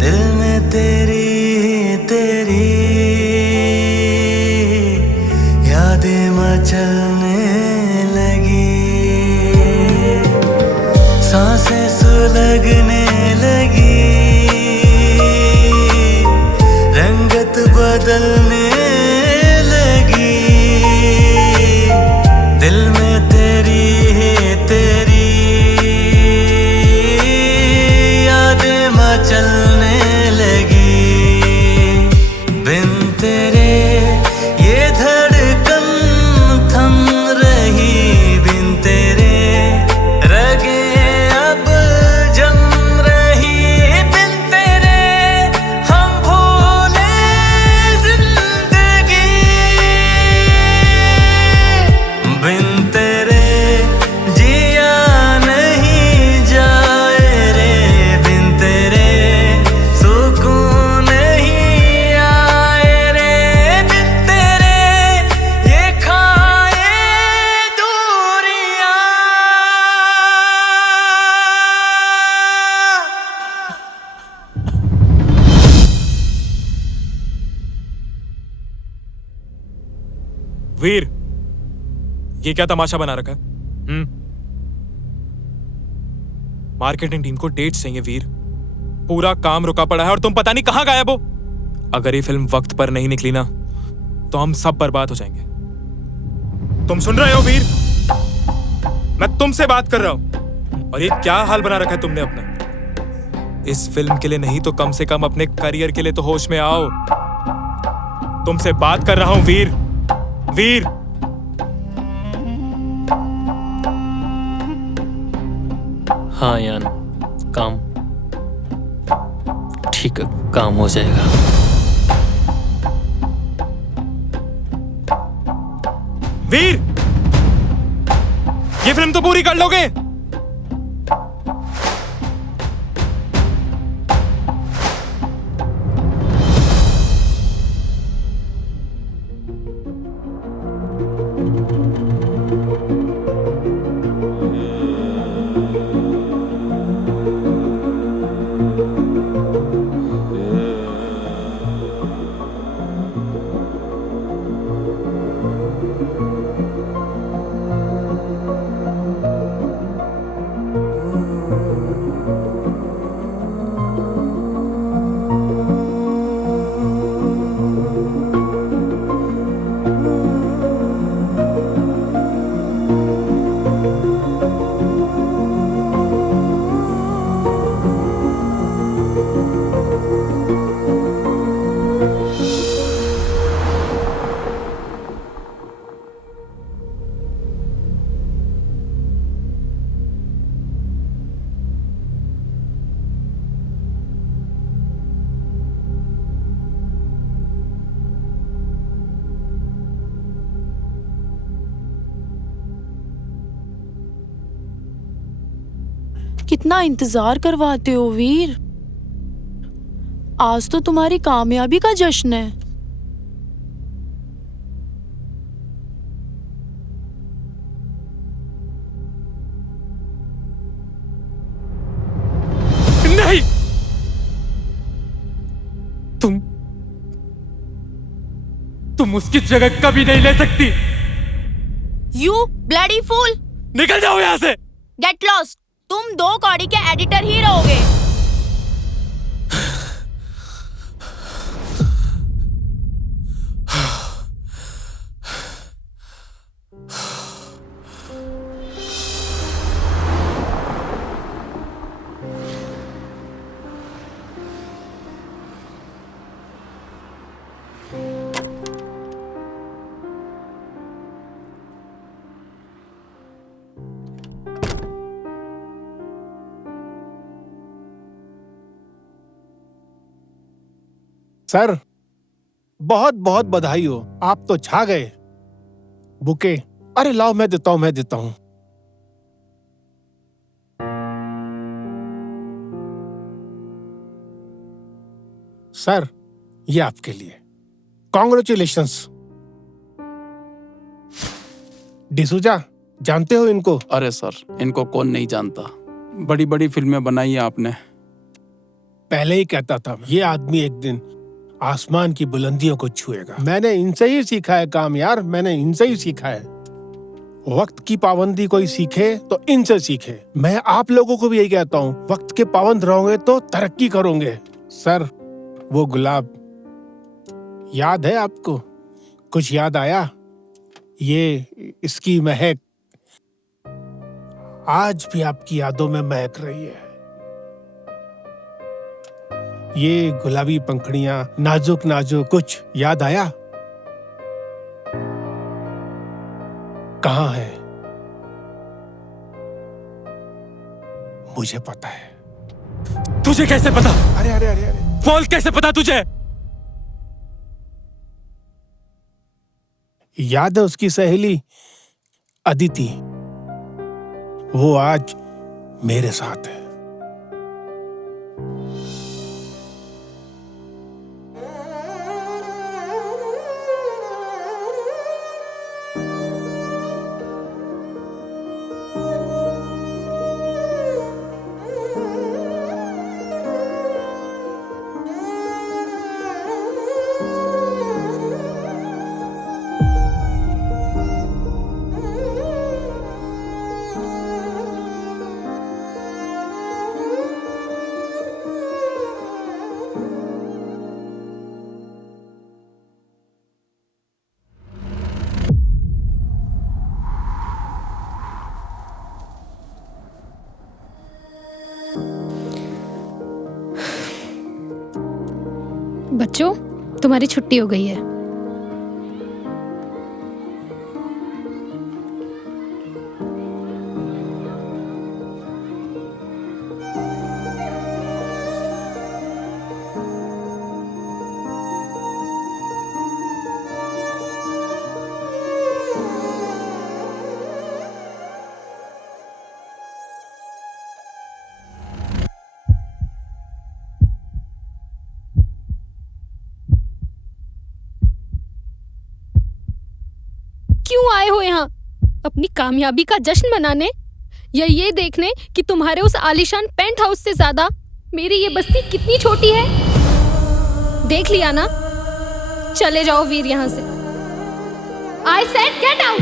दिल में तेरी तेरी यादें मचलने लगी, सांसें सुलगने लगी, रंगत बदलने लगी, दिल में तेरी तेरी यादें मचलने लगी, बिन तेरे ये धड़कन थम रही, बिन तेरे रगे अब जम वीर, ये क्या तमाशा बना रखा है? मार्केटिंग टीम को डेट्स चाहिए वीर। पूरा काम रुका पड़ा है और तुम पता नहीं कहां गायब हो। अगर ये फिल्म वक्त पर नहीं निकली ना तो हम सब बर्बाद हो जाएंगे। तुम सुन रहे हो वीर? मैं तुमसे बात कर रहा हूं। और ये क्या हाल बना रखा है तुमने अपना? इस फिल्म के लिए नहीं तो कम से कम अपने करियर के लिए तो होश में आओ। तुमसे बात कर रहा हूं वीर। वीर, हाँ यान, काम ठीक है, काम हो जाएगा। वीर, ये फिल्म तो पूरी कर लोगे? कितना इंतजार करवाते हो वीर। आज तो तुम्हारी कामयाबी का जश्न है। नहीं, तुम उसकी जगह कभी नहीं ले सकती। यू ब्लडी फूल, निकल जाओ यहां से। Get lost. तुम 2 कौड़ी के एडिटर ही रहोगे। सर, बहुत बहुत बधाई हो, आप तो छा गए। बुके, अरे लाओ, मैं देता हूं। सर, ये आपके लिए। कॉन्ग्रेचुलेशंस। डिसूजा, जानते हो इनको? अरे सर, इनको कौन नहीं जानता। बड़ी बड़ी फिल्में बनाई हैं आपने। पहले ही कहता था, ये आदमी एक दिन आसमान की बुलंदियों को छुएगा। मैंने इनसे ही सीखा है काम यार, मैंने इनसे ही सीखा है। वक्त की पाबंदी कोई सीखे तो इनसे सीखे। मैं आप लोगों को भी यही कहता हूँ, वक्त के पाबंद रहोगे तो तरक्की करोगे। सर, वो गुलाब याद है आपको? कुछ याद आया? ये इसकी महक आज भी आपकी यादों में महक रही है। ये गुलाबी पंखुड़ियां, नाजुक नाजुक, कुछ याद आया? कहाँ है? मुझे पता है। तुझे कैसे पता? अरे अरे अरे अरे, बोल, कैसे पता तुझे? याद है उसकी सहेली अदिति? वो आज मेरे साथ है। बच्चों, तुम्हारी छुट्टी हो गई है। क्यों आए हो यहाँ? अपनी कामयाबी का जश्न मनाने या ये देखने कि तुम्हारे उस आलीशान पेंट हाउस से ज्यादा मेरी ये बस्ती कितनी छोटी है? देख लिया ना? चले जाओ वीर यहाँ से। I said get out!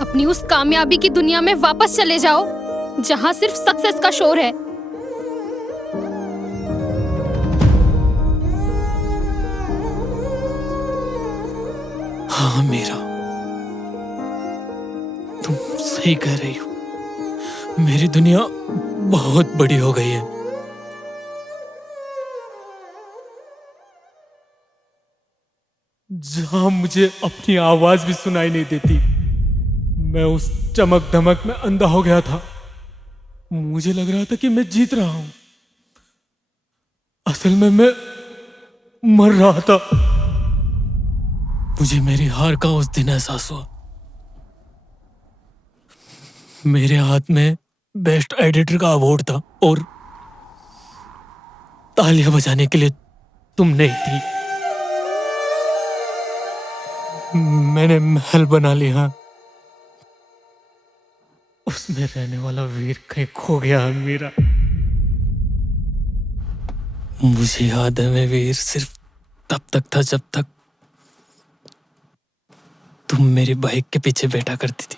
अपनी उस कामयाबी की दुनिया में वापस चले जाओ जहाँ सिर्फ सक्सेस का शोर है। हाँ मीरा, तुम सही कह रही हो। मेरी दुनिया बहुत बड़ी हो गई है। जहां मुझे अपनी आवाज भी सुनाई नहीं देती, मैं उस चमक धमक में अंधा हो गया था। मुझे लग रहा था कि मैं जीत रहा हूं, असल में मैं मर रहा था। मुझे मेरी हार का उस दिन एहसास हुआ। मेरे हाथ में बेस्ट एडिटर का अवार्ड था और तालियां बजाने के लिए तुम नहीं थी। मैंने महल बना लिया, उसमें रहने वाला वीर कहीं खो गया है मेरा। मुझे याद है मैं वीर सिर्फ तब तक था जब तक तुम मेरी बाइक के पीछे बैठा करती थी।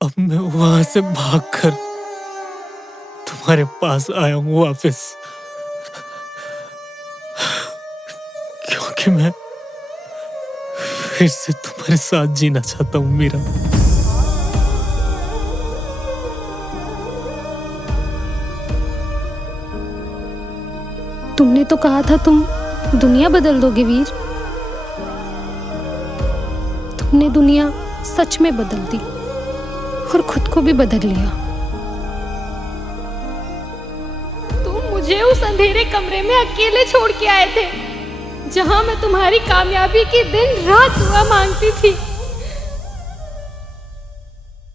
अब मैं वहां से भागकर तुम्हारे पास आया हूं वापस, क्योंकि मैं फिर से तुम्हारे साथ जीना चाहता हूं मीरा। तुमने तो कहा था तुम दुनिया बदल दोगे वीर। तुमने दुनिया सच में बदल दी और खुद को भी बदल लिया। तुम मुझे उस अंधेरे कमरे में अकेले छोड़ के आए थे, जहां मैं तुम्हारी कामयाबी की दिन रात दुआ मांगती थी।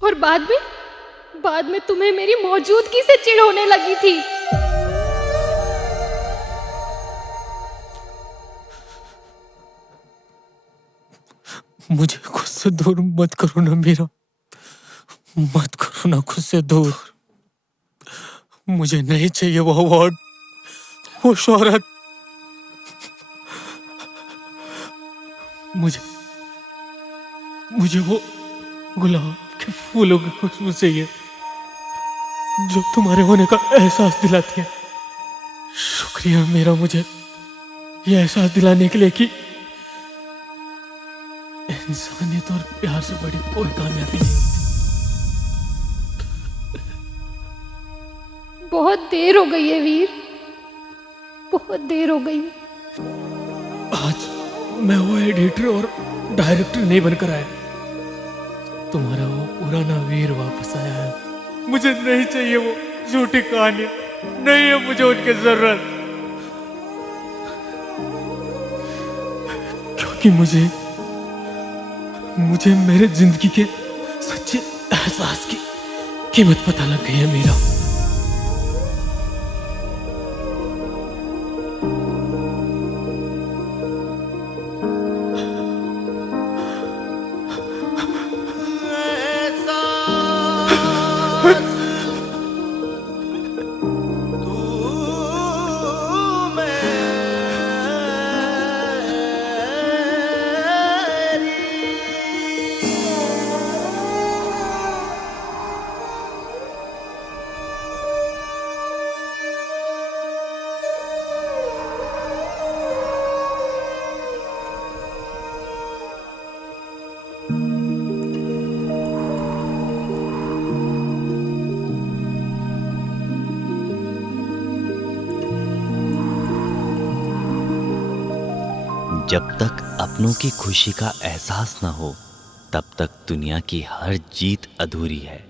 और बाद में तुम्हें मेरी मौजूदगी से चिढ़ होने लगी थी। मुझे खुद से दूर मत करो ना मीरा, मत करो ना खुद से दूर। मुझे नहीं चाहिए वो अवार्ड, वो शोहरत। मुझे वो गुलाब के फूलों की खुशबू चाहिए जो तुम्हारे होने का एहसास दिलाती है। शुक्रिया मेरा, मुझे ये एहसास दिलाने के लिए कि इंसानियत और प्यार से बड़ी कोई कामयाबी नहीं होती। बहुत देर हो गई है वीर, बहुत देर हो गई। आज मैं वो एडिटर और डायरेक्टर नहीं बनकर आया, तुम्हारा वो पुराना वीर वापस आया है। मुझे नहीं चाहिए वो झूठी कहानियां, नहीं है मुझे उनकी जरूरत, क्योंकि मुझे मेरे जिंदगी के सच्चे एहसास की कीमत पता लग गई है मीरा। जब तक अपनों की खुशी का एहसास न हो तब तक दुनिया की हर जीत अधूरी है।